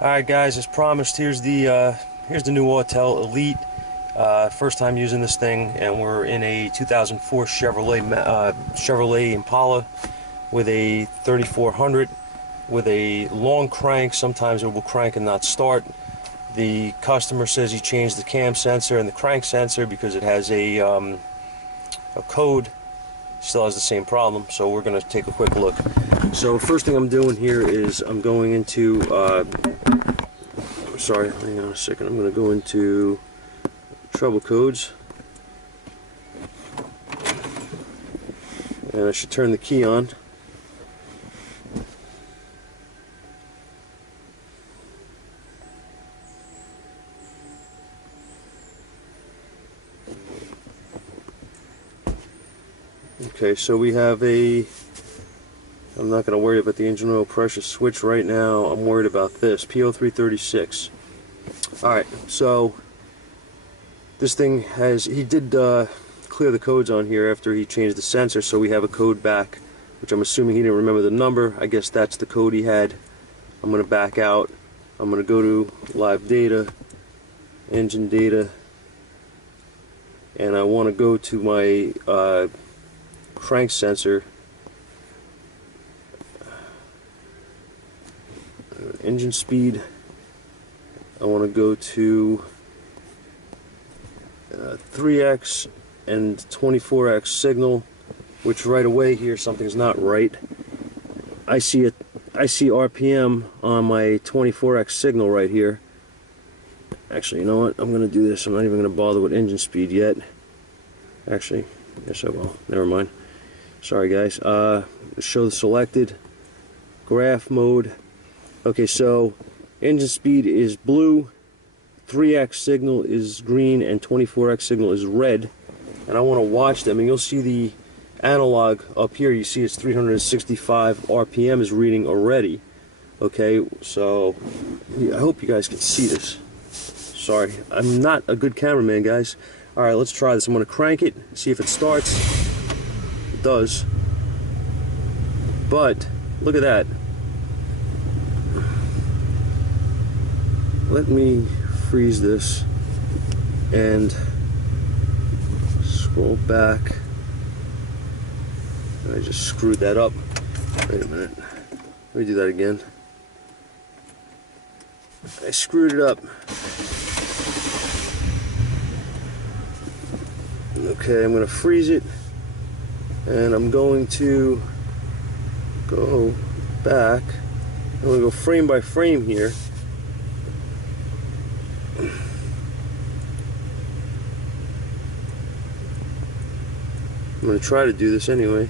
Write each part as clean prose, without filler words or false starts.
Alright guys, as promised, here's the new Autel Elite. First time using this thing, and we're in a 2004 Chevrolet Impala with a 3400 with a long crank. Sometimes it will crank and not start. The customer says he changed the cam sensor and the crank sensor because it has a code. Still has the same problem, so we're going to take a quick look. So first thing I'm doing here is I'm going into sorry, hang on a second. I'm going to go into trouble codes, and I should turn the key on. Okay, so we have a, I'm not going to worry about the engine oil pressure switch right now. I'm worried about this, P0336. Alright, so this thing has, he did clear the codes on here after he changed the sensor, so we have a code back, which I'm assuming he didn't remember the number. I guess that's the code he had. I'm going to back out. I'm going to go to live data, engine data, and I want to go to my crank sensor, engine speed. I want to go to 3x and 24x signal, which right away here something's not right. I see RPM on my 24x signal right here. Actually, you know what? I'm going to do this. I'm not even going to bother with engine speed yet. Actually, yes I will. Never mind. Sorry guys. Show the selected graph mode. Okay, so engine speed is blue, 3x signal is green, and 24x signal is red. And I want to watch them, and you'll see the analog up here. You see it's 365 RPM is reading already. Okay, so yeah, I hope you guys can see this. Sorry, I'm not a good cameraman, guys. Alright, let's try this. I'm going to crank it, see if it starts. It does. But, look at that. Let me freeze this and scroll back. I just screwed that up. Wait a minute. Let me do that again. I screwed it up. Okay, I'm going to freeze it, and I'm going to go back. I'm going to go frame by frame here. I'm going to try to do this anyway.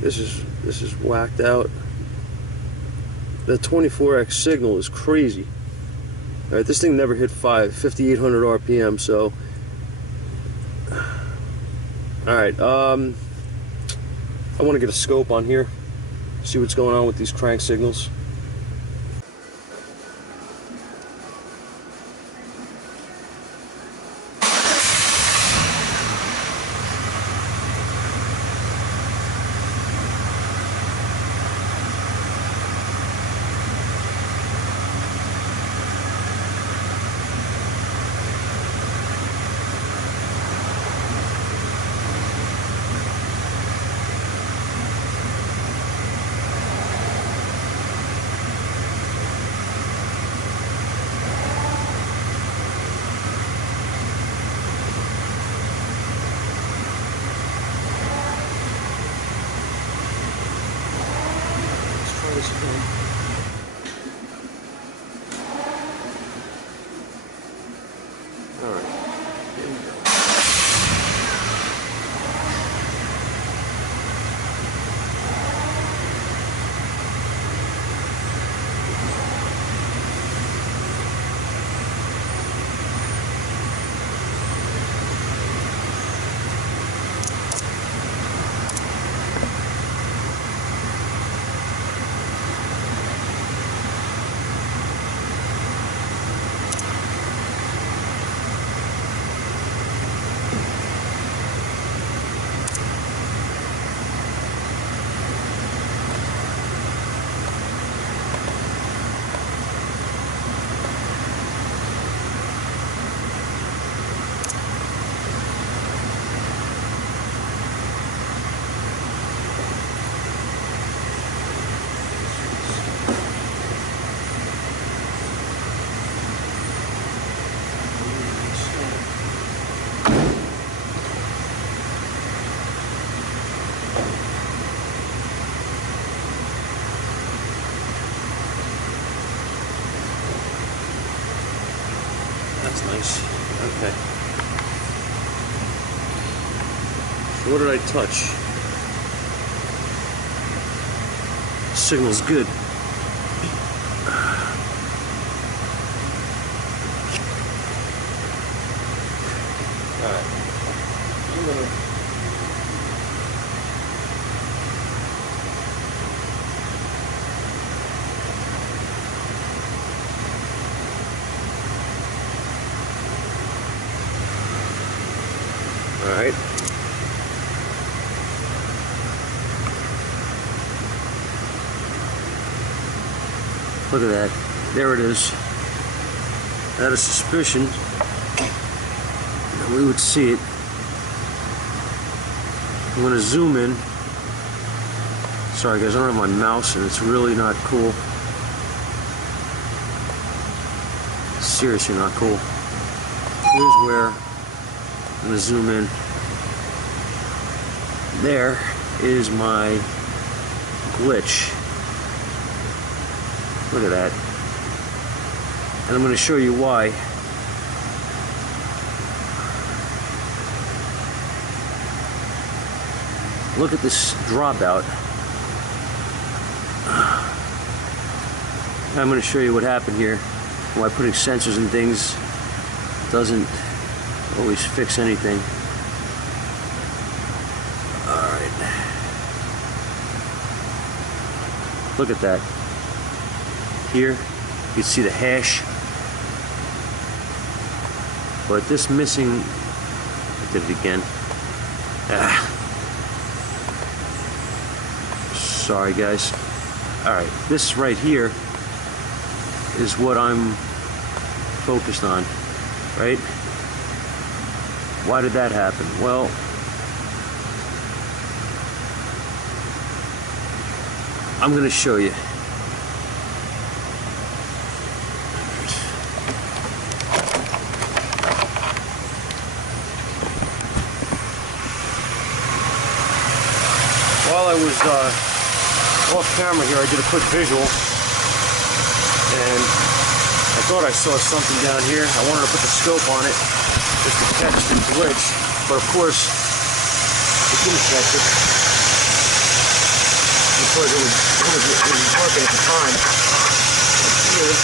This is whacked out. The 24x signal is crazy. Alright, this thing never hit 5,800 RPM, so alright, I want to get a scope on here, see what's going on with these crank signals. This again. All right, here we go. nice. Okay. So what did I touch? Signal's good. Alright. I'm gonna Alright. Look at that. There it is. I had a suspicion that we would see it. I'm going to zoom in. Sorry guys, I don't have my mouse and it's really not cool. Seriously not cool. Here's where I'm going to zoom in. There is my glitch. Look at that. And I'm going to show you why. Look at this dropout. I'm going to show you what happened here. Why putting sensors and things doesn't always fix anything. Alright. Look at that. Here, you can see the hash. But this missing, I did it again. Sorry guys. Alright, this right here is what I'm focused on, right? Why did that happen? Well, I'm going to show you. While I was off camera here, I did a quick visual, and I thought I saw something down here. I wanted to put the scope on it just to catch the glitch, but of course it didn't catch it because it was working at the time. Here,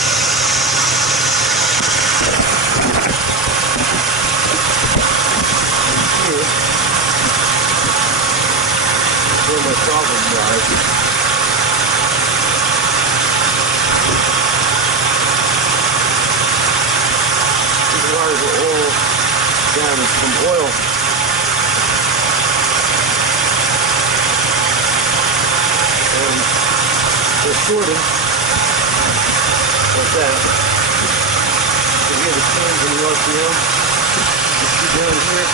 where my problem lies. These wires are all damaged from oil. And they're shorting. Like that. You can hear the change in the RPM. You see down here.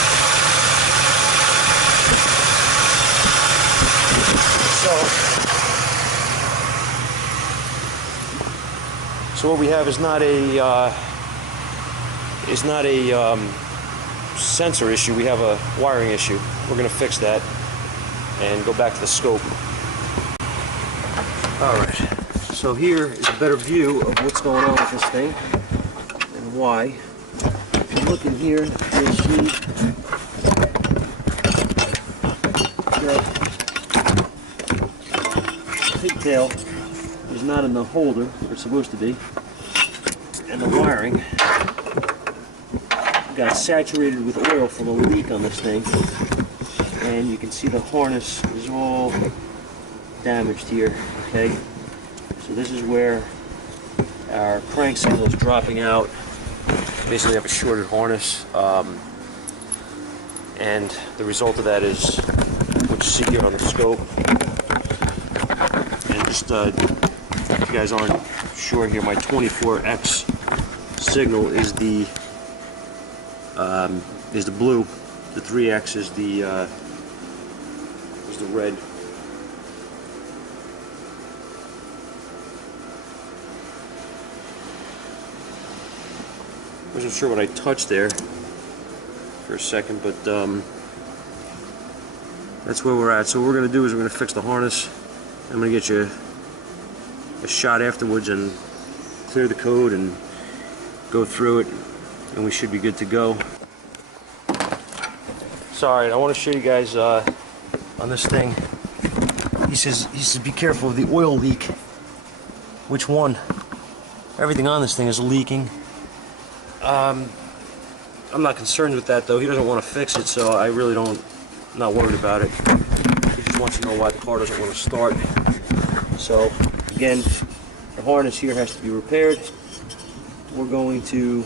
So what we have is not a sensor issue. We have a wiring issue. We're going to fix that and go back to the scope. All right. So here is a better view of what's going on with this thing and why. If you look in here, you'll see that pigtail is not in the holder where it's supposed to be, and the wiring got saturated with oil from a leak on this thing, and you can see the harness is all damaged here. Okay, so this is where our crank signal is dropping out. Basically have a shorted harness, and the result of that is what you see here on the scope. Just if you guys aren't sure here, my 24x signal is the blue, the 3x is the red. Wasn't sure what I touched there for a second, but that's where we're at. So what we're going to do is we're going to fix the harness. I'm going to get you a shot afterwards and clear the code and go through it and we should be good to go. Sorry, I want to show you guys on this thing. He says be careful of the oil leak. Which one? Everything on this thing is leaking. I'm not concerned with that though. He doesn't want to fix it, so I really not worried about it. He just wants to know why the car doesn't want to start. So again, the harness here has to be repaired. We're going to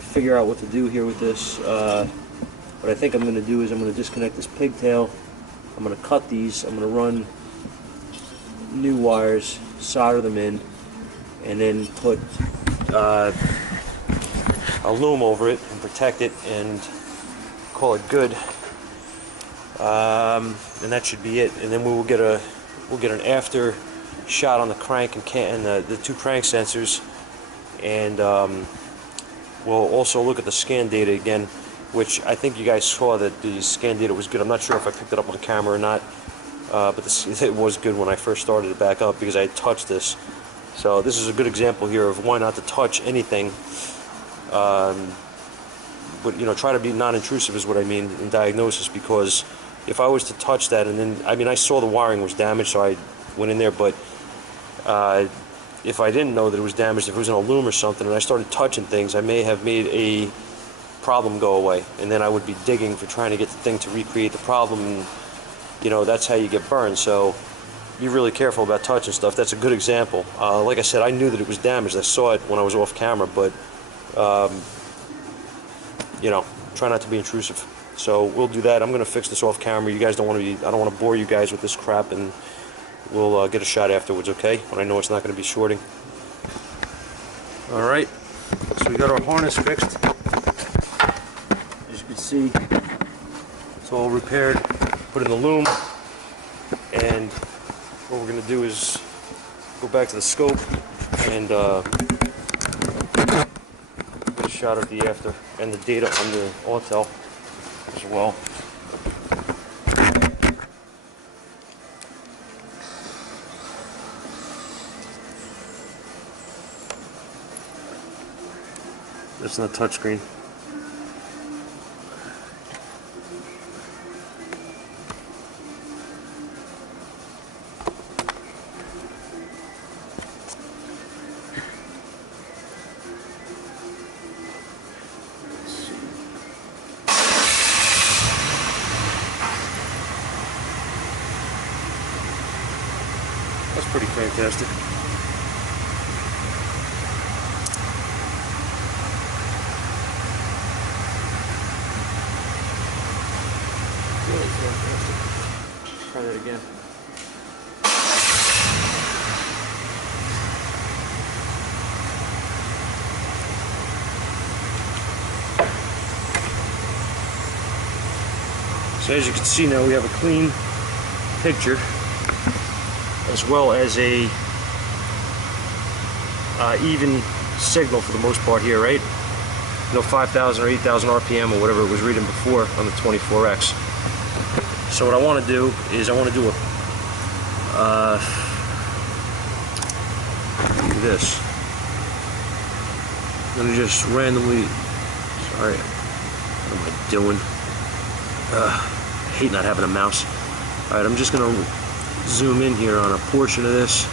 figure out what to do here with this. What I think I'm going to do is I'm going to disconnect this pigtail. I'm going to cut these. I'm going to run new wires, solder them in, and then put a loom over it and protect it and call it good. And that should be it. And then we'll get an after shot on the crank and the two crank sensors, and we'll also look at the scan data again, which I think you guys saw that the scan data was good. I'm not sure if I picked it up on camera or not, but it was good when I first started it back up because I had touched this. So this is a good example here of why not to touch anything. But you know, try to be non-intrusive is what I mean in diagnosis, because if I was to touch that and then, I mean, I saw the wiring was damaged, so I went in there, but if I didn't know that it was damaged, if it was in a loom or something, and I started touching things, I may have made a problem go away, and then I would be digging for trying to get the thing to recreate the problem, and you know, that's how you get burned. So be really careful about touching stuff. That's a good example. Like I said, I knew that it was damaged. I saw it when I was off camera, but you know, try not to be intrusive. So we'll do that. I'm going to fix this off camera. You guys don't want to be, I don't want to bore you guys with this crap, and we'll get a shot afterwards, okay? When I know it's not going to be shorting. Alright, so we got our harness fixed. As you can see, it's all repaired. Put in the loom, and what we're going to do is go back to the scope and get a shot of the after and the data on the Autel as well. That's not touchscreen. That's pretty fantastic. Really fantastic. Try that again. So as you can see now, we have a clean picture, as well as a even signal for the most part here, right? You know, 5,000 or 8,000 RPM or whatever it was reading before on the 24x. So what I want to do is I want to do this. I'm going to just randomly, sorry, what am I doing? I hate not having a mouse. Alright, I'm just going to zoom in here on a portion of this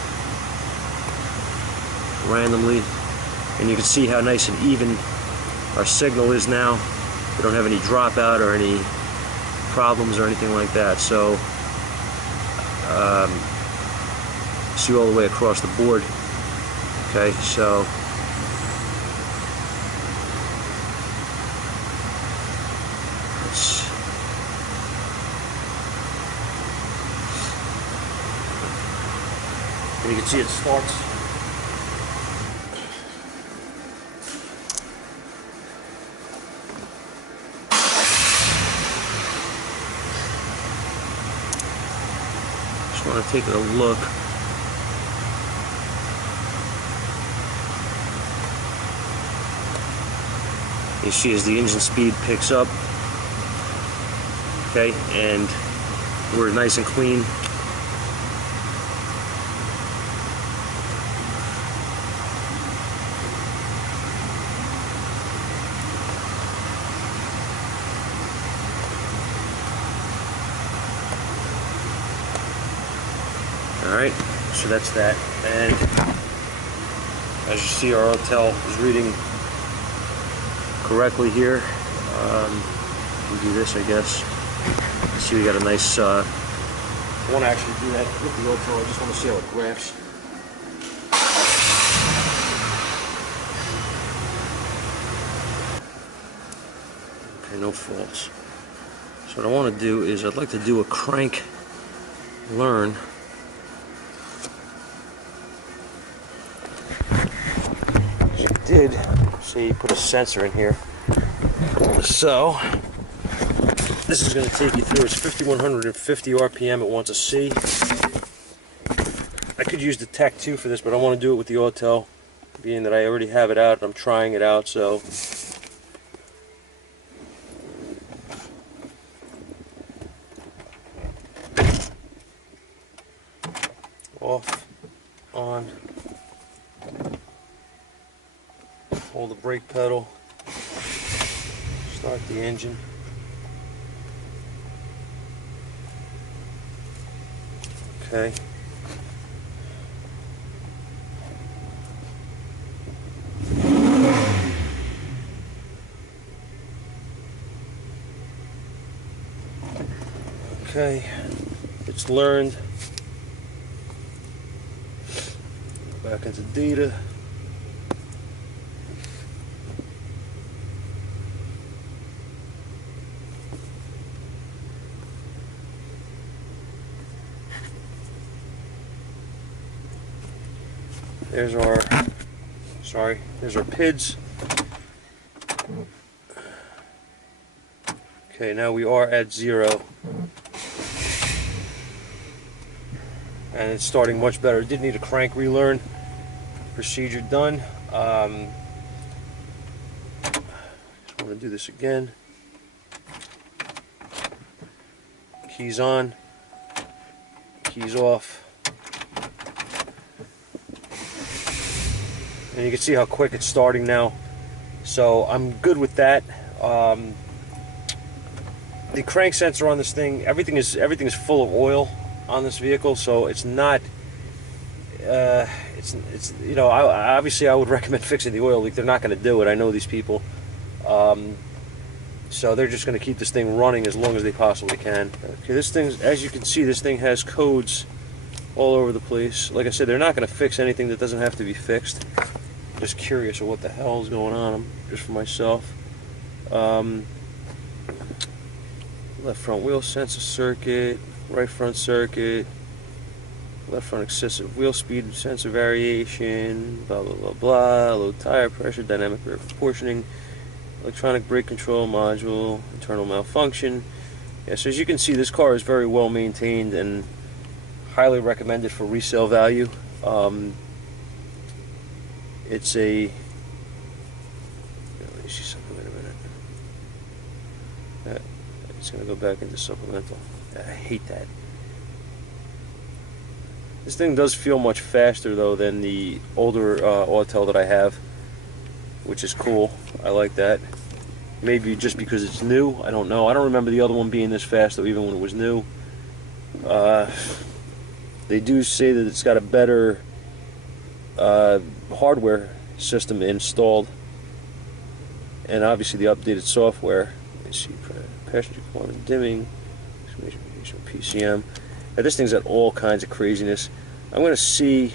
randomly, and you can see how nice and even our signal is now. We don't have any dropout or any problems or anything like that. So see all the way across the board. Okay, so and you can see it starts. Just want to take a look. You see as the engine speed picks up, okay, and we're nice and clean. Alright, so that's that. And as you see, our hotel is reading correctly here. We do this, I guess. See, we got a nice. I want to actually do that with the hotel. I just want to see how it graphs. Okay, no faults. So what I want to do is I'd like to do a crank learn. As you did, see, you put a sensor in here. So this is going to take you through. It's 5150 RPM. It wants a C. I could use the Tech 2 for this, but I want to do it with the Autel, being that I already have it out and I'm trying it out. So off, on, hold the brake pedal, start the engine. Okay. Okay, it's learned. Back into data. There's our, there's our PIDs. Okay, now we are at 0. And it's starting much better. It did need a crank relearn. Procedure done. Just want to do this again. Keys on, keys off. And you can see how quick it's starting now. So I'm good with that. The crank sensor on this thing, everything is full of oil on this vehicle, so it's not. It's you know, obviously I would recommend fixing the oil leak. They're not going to do it. I know these people. So they're just going to keep this thing running as long as they possibly can. Okay, this thing, as you can see, this thing has codes all over the place. Like I said, they're not going to fix anything that doesn't have to be fixed. Just curious of what the hell is going on, just for myself. Left front wheel sensor circuit, right front circuit, left front excessive wheel speed sensor variation, blah blah blah blah, low tire pressure, dynamic rear proportioning, electronic brake control module, internal malfunction. Yeah, so as you can see, this car is very well maintained and highly recommended for resale value. It's a, let me see something, wait a minute. It's going to go back into supplemental. I hate that. This thing does feel much faster though than the older Autel that I have, which is cool. I like that. Maybe just because it's new, I don't know. I don't remember the other one being this fast though, even when it was new. They do say that it's got a better hardware system installed, and obviously the updated software. Let me see, passenger compartment dimming, PCM. Now, this thing's got all kinds of craziness. I'm going to see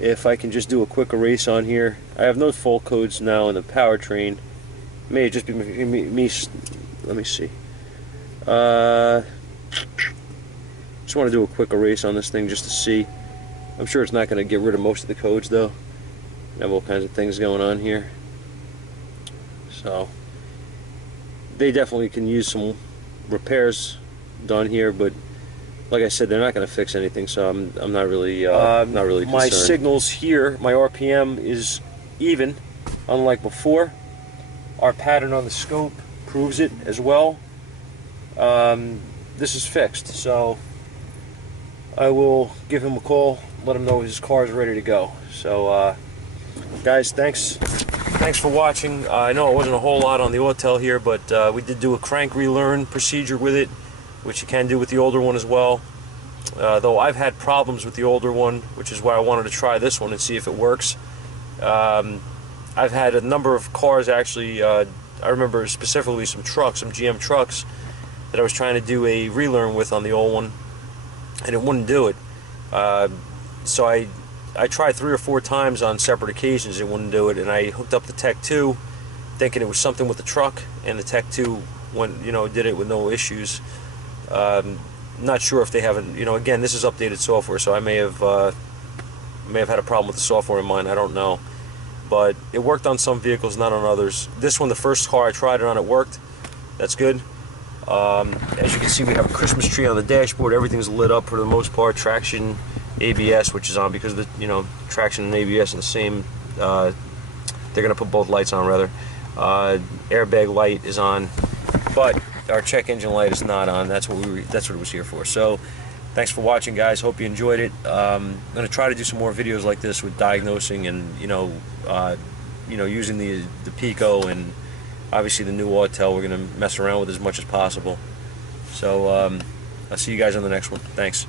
if I can just do a quick erase on here. I have no fault codes now in the powertrain. May just be me. Let me see. Just want to do a quick erase on this thing just to see. I'm sure it's not going to get rid of most of the codes though. I have all kinds of things going on here. So they definitely can use some repairs done here, but like I said, they're not going to fix anything, so I'm not really concerned. My signals here, my RPM is even, unlike before. Our pattern on the scope proves it as well. This is fixed, so I will give him a call, let him know his car is ready to go. So guys, thanks for watching. I know it wasn't a whole lot on the Autel here, but we did do a crank relearn procedure with it, which you can do with the older one as well. though I've had problems with the older one, which is why I wanted to try this one and see if it works. I've had a number of cars actually. I remember specifically some trucks, some GM trucks, that I was trying to do a relearn with on the old one, and it wouldn't do it. So I tried 3 or 4 times on separate occasions. It wouldn't do it, and I hooked up the Tech 2, thinking it was something with the truck, and the Tech 2 went, did it with no issues. Not sure if they haven't. Again, this is updated software, so I may have had a problem with the software in mine. I don't know. But it worked on some vehicles, not on others. This one, the first car I tried it on, it worked. That's good. As you can see, we have a Christmas tree on the dashboard. Everything's lit up for the most part. Traction, ABS, which is on because the traction and ABS in the same. They're gonna put both lights on rather. Airbag light is on, but our check engine light is not on. That's what it was here for. So. Thanks for watching, guys. Hope you enjoyed it. I'm going to try to do some more videos like this with diagnosing and using the Pico and obviously the new Autel. We're going to mess around with as much as possible. So I'll see you guys on the next one. Thanks.